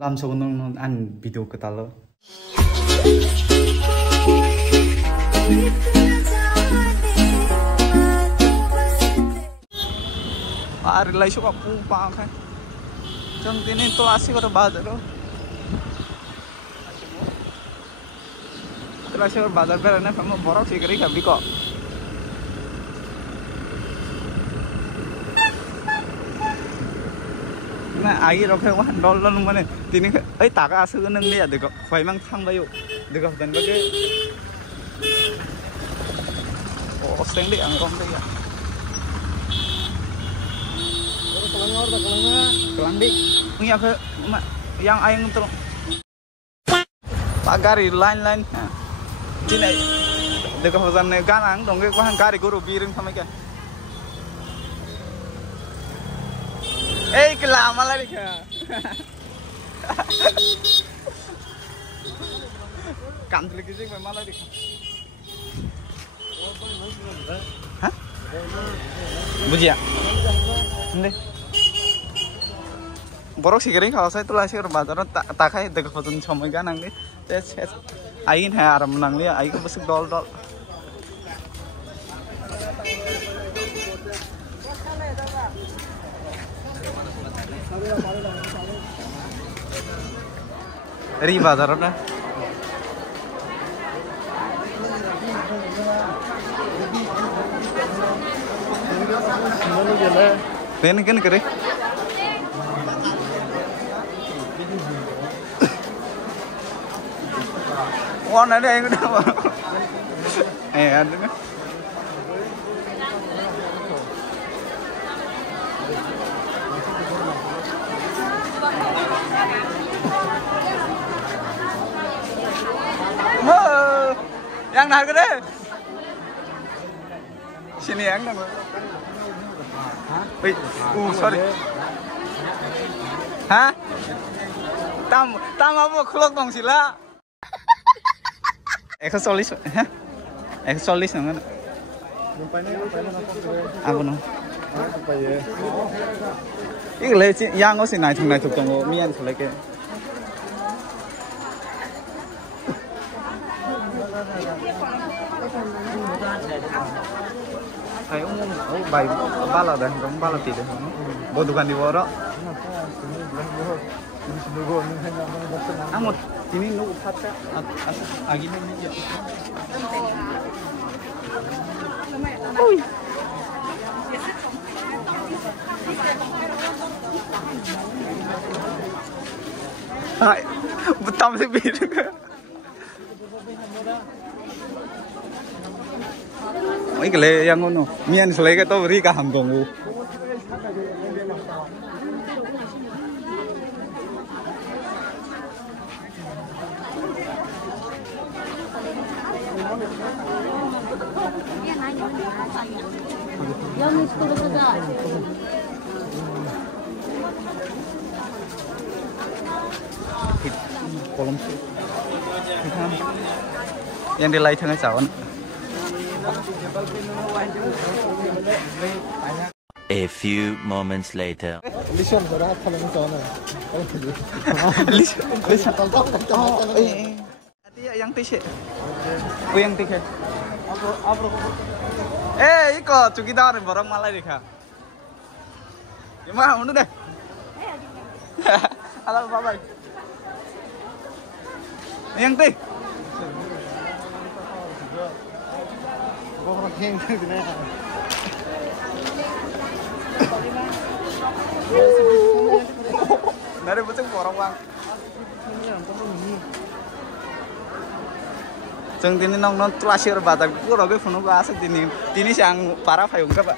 Langsung nong an video kita lo. Hari lain suka pupa kan. Jam ini tuh asik ada bazar lo. Terus ada bazar berana kamu borok sih kiri kabri kok. Nah, air oke wah dol dol mana. Tini tak asal neng dia dek. Kau emang thang bayu. Dek dan bagai. Oh, seng deh angkong deh ya. Kelang deh. Punya ke yang ayang tu. Pagari line. Cina. Dek hosan ne ganang dong ke kau gari guru biring sama ke. Kelama lagi kan? Kantor lagi sih memang lagi. Hah? Bujia? Nih. Borok sih kering kalau saya itu lah sih bazar tak kayak dekat fotonya cuma kan nang nih. Aing hai aram nang nih, aing besok dol. Ri bazar na. Kan kere. Wah ada yang udah. Ada kan? Yang nak ke deh? Sini yang nak. Wih, sorry. Hah? Tam apa kelok dong sila? Eksolis, hah? Eksolis nang mana? Apa nang? Ini lagi yang aku sih naik tunggu mian selagi. Ay bay bala dah, bala tidak. Bawa dukan di bawah. Amut ini nunggu patah agi ini dia. Hai, betam sih biru. Ini yang ngono, mian selagi itu beri kaham tunggu. Kolom yang di lain tengah cawan. A few moments later. Listen, berat kalau misalnya. Listen. Hati yang tiket. Yang tiket. Iko cukidar barang malai deh kak. Gimana undur deh? Halo bye. Yang teh. Dari boceng borong bang. Jeng tini nong telasir batak pura gue penuh asik tini siang para payung ke pak.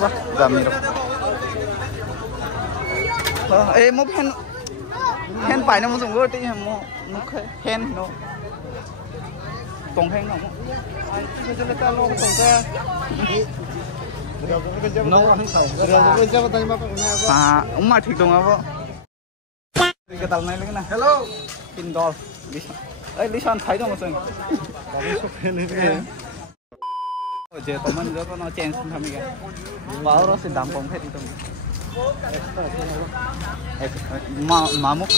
Wah, gamir. Mau pen pai nó dùng cái tí mau nó pen nó tông pen nó. Umat hitung apa? Kita naik lagi na. Hello. Pindol. Lison thấy đâu mà Giờ tụi mình có nó chen xuống thăm kìa. Bảo nó xin đam bông hết đi tụi mình. Mà múc.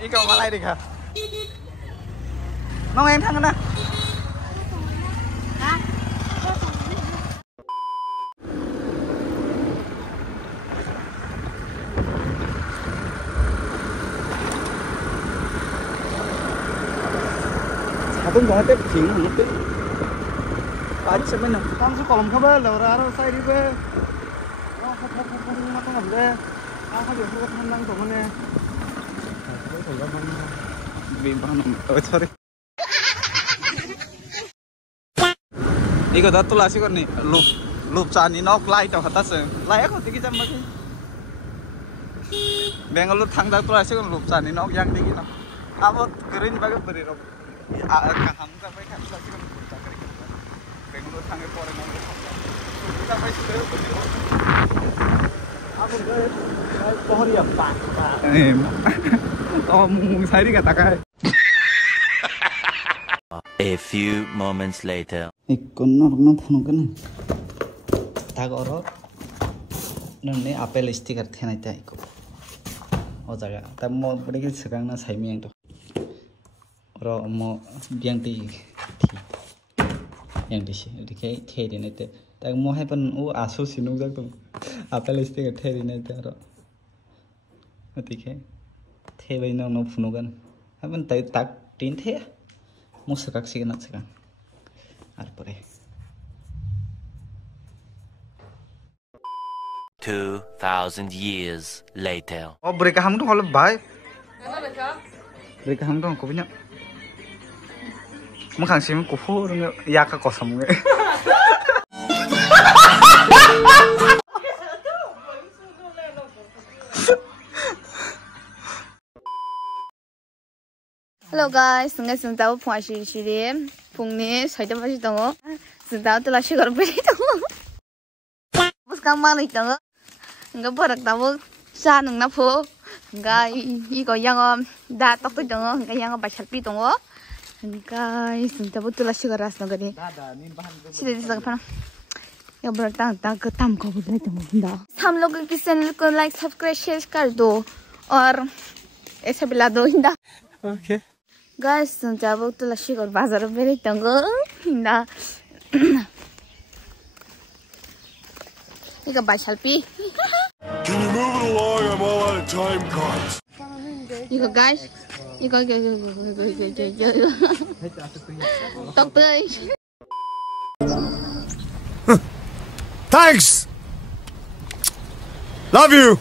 Ý cậu mà lại đi hả? Nó em thằng nè. Hả? Không có tép chuyện một tí. Anh sẽ bên nào? Con sẽ còn không biết là ra sai đi về. Nó không làm ra. Nó không được không năng của mình nè. Vì bạn sorry. Iko dah tu lah sih kan ni loop cani nok light atau atas light aku tinggi jam macam. Bengal lu thang dah tu lah sih kan loop cani nok yang tinggi nak. Apa green bagai beri rok. Kaham tak baik kan lagi kan cakap kan. Bengal lu thang ekor yang nak. Kita baik sudah beri rok. Apa gue pohon ya pak. Oh mung saya ni kata kai. A few moments later. Ikon orang phone kan. Tak orang. Nanti apel stiker thena itu ikut. Oh jaga. Tapi mau pergi sekarang na saya yang tu. Orang mau yang di sih. Dikai thedi nanti. Tapi mau hai pun asu sinung jak tu. Apel stiker thedi nanti orang. Nanti kai. Thedi nong phone kan. Hai pun tak tin theh. Musuh kaksi nak sekarang. Arpore. 2,000 years later. Oh, mereka ham tu kalau baik. Mereka ham tu aku punya. Makan sih kufu dengan ya ke kosong. Hello guys, chúng ta phải xử lý phùng này xoay cho vào trong chúng ta tự là sẽ gọi về trong bớt căng mang đi trong người bớt đặc tao xa nung nắp phố người 이거 양어 다 떡도 trong người 양어 바샤피 trong người chúng ta tự là sẽ gọi ra xong cái sẽ đi sang phần ये बड़ा तांग का ताम को बोल रहे थे मुझे हम लोग के चैनल को लाइक सब्सक्राइब शेयर कर दो और ऐसे बिला दो इंदा Okay. Guys, sunta buk tu lashi kor bazar beri tanggo. Hinda. Ika bachalpi. Can you move it along? I'm all out of time cards. Ika guys. Ika. Tok tơi. Thanks. Love you.